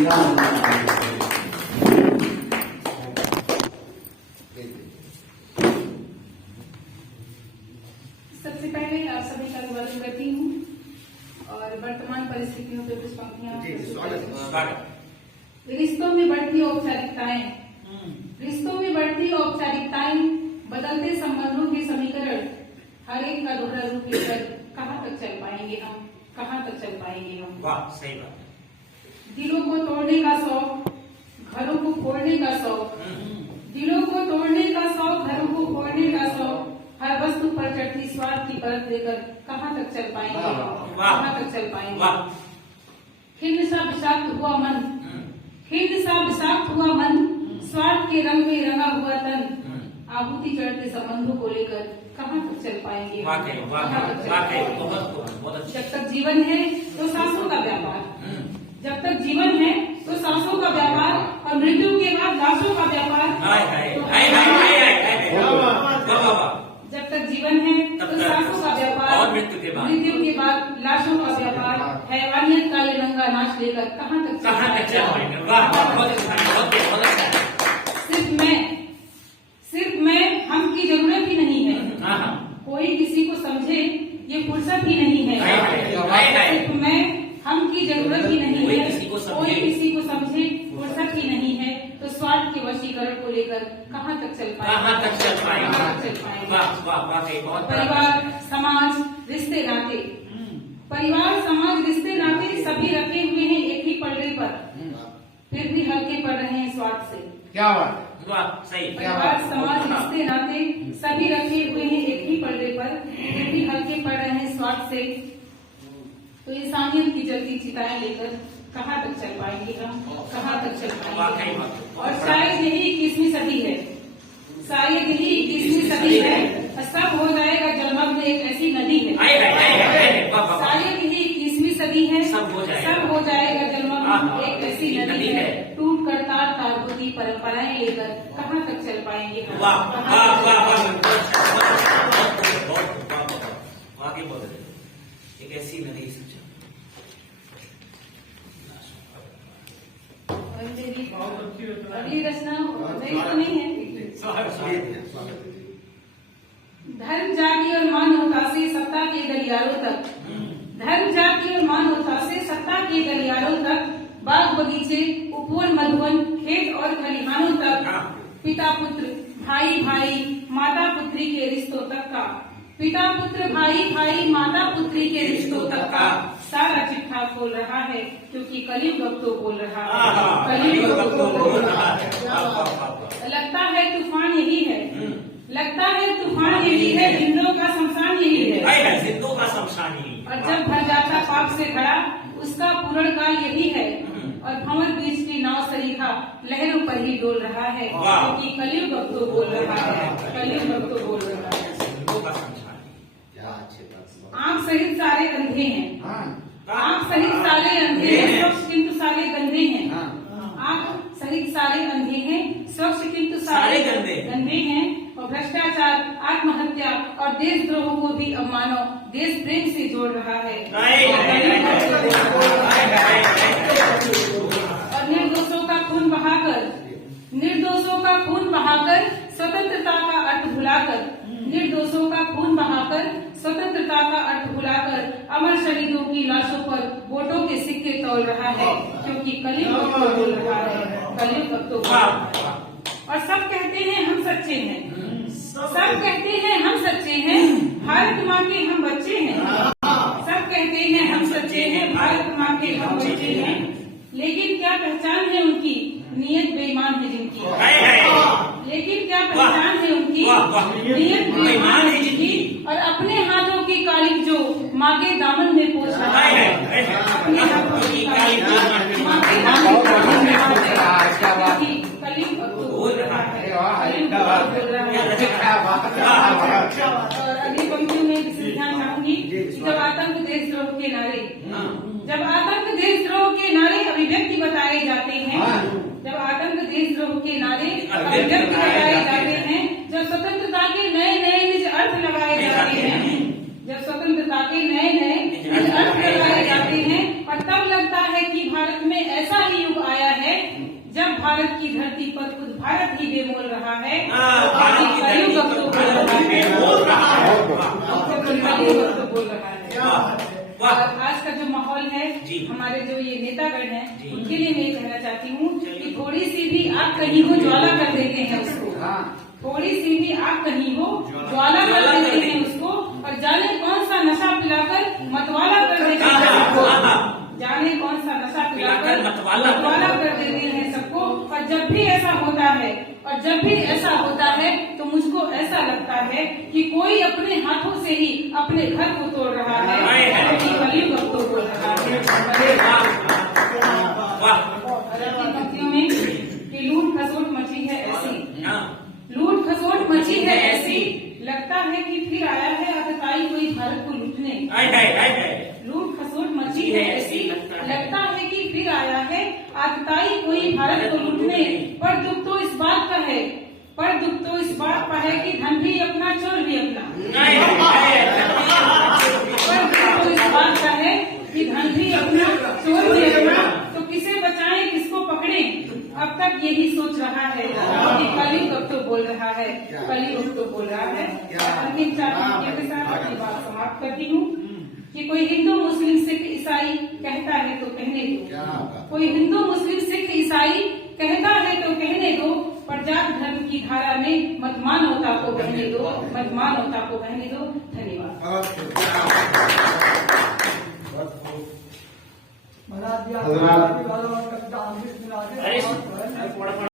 सबसे पहले आप सभी का अभिवादन करती हूँ और वर्तमान परिस्थितियों पे कुछ पंक्तियां। रिश्तों में बढ़ती औपचारिकताएं, रिश्तों में बढ़ती औपचारिकताएं, बदलते संबंधों के समीकरण, हर एक का दोहरा रूप लेकर कहाँ तक चल पाएंगे हम, कहाँ तक चल पाएंगे हम। वाह, सही बात। दिलों को तोड़ने का शौक, घरों को फोड़ने का शौक, दिलों को तोड़ने का शौक, घरों को फोड़ने का शौक, हर वस्तु पर चढ़ती स्वार्थ की परत लेकर कहाँ तक चल पाएंगे, कहाँ तक चल पाएंगे। खिन्न सा विषाक्त हुआ मन, खिन्न सा विषाक्त हुआ मन, स्वार्थ के रंग में रंगा हुआ तन, आहुति चढ़ते संबंधों को लेकर कहाँ तक चल पाएंगे, कहाँ तक चल पाएंगे। जब तक जीवन है तो सांसों का व्यापार, जब तक जीवन है तो सांसों का व्यापार, और मृत्यु के बाद लाशों का व्यापार। जब तक जीवन है तो सांसों का व्यापार, और मृत्यु के बाद लाशों का व्यापार, हैवानियत का ये रंगा नाच लेकर कहाँ तक चल पाएंगे। सिर्फ मैं हम की जरूरत ही नहीं है, कोई किसी को समझे ये फुर्सत ही नहीं है। सिर्फ मैं हम की जरूरत ही नहीं है, कोई किसी को समझे फुर्सत ही नहीं है, तो स्वार्थ के वशीकरण को लेकर कहाँ तक चल पाएंगे। परिवार समाज रिश्ते नाते, परिवार समाज रिश्ते नाते सभी रखे हुए हैं एक ही पलड़े पर, फिर भी हल्के पड़ रहे हैं स्वार्थ से। क्या बात, सही। परिवार समाज रिश्ते नाते सभी रखे हुए हैं एक ही पलड़े पर, फिर भी हल्के पड़ रहे हैं स्वार्थ से। तो इंसानियत की जलती चिताएं लेकर कहाँ तक चल पाएंगे हम, कहाँ तक चल पाएंगे। और शायद यही 21वीं सदी है, शायद यही 21वीं सदी है, सब हो जाएगा जलमग्न एक ऐसी नदी है। शायद यही 21वीं सदी है, सब हो जाएगा जलमग्न एक ऐसी नदी है। टूट कर तार तार होती परंपराएं लेकर कहाँ तक चल पाएंगे हम। एक ऐसी नदी अगली रचना तो नहीं है। धर्म जाति और मानवता से सत्ता के गलियारों तक, धर्म जाति और मानवता से सत्ता के गलियारों तक, बाग बगीचे उपवन मधुवन खेत और खलिहानों तक, पिता पुत्र भाई भाई माता पुत्री के रिश्तों तक का, पिता पुत्र भाई भाई माता पुत्री के रिश्तों तक का सारा चिट्ठा खोल रहा है, क्योंकि कलयुग अब तो बोल रहा है, कलयुग अब तो बोल रहा है। लगता है तूफान यही है, लगता है तूफान यही है, जिंदों का शमशान यही है, जिंदों का शमशान यही। और जब भर जाता पाप से घड़ा उसका पूर्ण काल यही है, और भंवर बीच की नाव सरीखा लहरों पर ही डोल रहा है, क्योंकि कलयुग अब तो बोल रहा है, कलयुग अब तो बोल रहा है। आंख सहित सारे अंधे हैं, आंख सहित सारे अंधे हैं, स्वच्छ किंतु सारे गंदे हैं। आंख सहित सारे अंधे हैं, स्वच्छ किंतु सारे गंदे हैं। और भ्रष्टाचार, आत्महत्या और देशद्रोह को भी अब मानो देश प्रेम से जोड़ रहा है, और निर्दोषों का खून बहाकर, निर्दोषों का खून बहाकर स्वतंत्रता का अर्थ भुलाकर, निर्दोषों का खून बहाकर स्वतंत्रता का अर्थ भुलाकर अमर शहीदों की लाशों पर वोटों के सिक्के तौल रहा है, क्योंकि कलयुग अब तो बोल रहा है, कलयुग अब तो बोल रहा है। और सब कहते हैं हम सच्चे हैं, सब कहते हैं हम सच्चे हैं, भारत माँ के हम बच्चे हैं। सब कहते हैं हम सच्चे हैं, भारत माँ के हम बच्चे हैं, लेकिन क्या पहचान है उनकी, नियत बेईमान है जिनकी। लेकिन क्या पहचान है उनकी, नियत बेईमान है जिनकी, और अपने हाथों की कालिक जो माँ के दामन में पोष रहा है, अपने हाथों की कालिक माँ के दामन में पोष रहा है, कलयुग अब तो बोल रहा है, कलयुग अब तो बोल रहा है। और अगली पंक्तियों में विशेष ध्यान चाहूंगी, जब आतंक देशद्रोह के नारे, जब आतंक देशद्रोह के नारे अभिव्यक्ति बताए जाते हैं, जब आतंक देशद्रोह के नारे अभिव्यक्ति बताए जाते हैं, जब स्वतंत्रता के नए नए निज अर्थ लगाए जाते हैं, जब स्वतंत्रता के नए नए निज अर्थ लगाए जाते हैं, और तब लगता है कि भारत में ऐसा ही युग आए जब भारत की धरती पर खुद भारत ही बेमोल रहा है, भारत की कलयुग अब तो बोल रहा है, बोल रहा है। कलयुग अब तो बोल रहा है। वाह। और आज का जो माहौल है, जी। हमारे जो ये नेतागण हैं, जी। उनके लिए मैं ये कहना चाहती हूँ कि थोड़ी सी भी आग कहीं हो ज्वाला कर देते हैं उसको, थोड़ी सी भी आग कहीं हो ज्वाला कर देते हैं उसको, और जाने कौन सा नशा पिलाकर मतवाला कर देते हैं सबको, जाने कौन सा नशा पिलाकर मतवाला कर देते हैं सबको। और जब भी ऐसा होता है, और जब भी ऐसा होता है, तो मुझको ऐसा लगता है कि कोई अपने हाथों से ही अपने घर को तोड़ रहा है, कलयुग अब तो बोल रहा है। पंक्तियों में कि लूट खसोट मची है ऐसी, लूट खसोट मची है ऐसी, लगता है कि फिर आया है आतताई कोई भारत को लूटने। लूट खसोट मची है ऐसी, लगता है कि फिर आया है आतताई कोई भारत को लूटने। पर दुख तो इस बात का है, पर दुख तो इस बात का है कि धन भी अपना चोर भी अपना। पर दुख तो इस बात का है कि धन भी अपना चोर भी अपना, तो किसे बचाएं किसको पकड़ें, अब तक यही सोच रहा है कि कलयुग अब तो बोल रहा है, कलयुग अब तो बोल रहा है। अंतिम चार पंक्तियों के साथ अपनी बात समाप्त करती हूँ कि कोई हिंदू मुस्लिम सिख ईसाई कहता है तो कहने दो, कोई हिंदू मुस्लिम सिख ईसाई कहता है तो कहने दो, पर जात धर्म की धारा में मत मानवता को बहने दो, मत मानवता को बहने दो। धन्यवाद।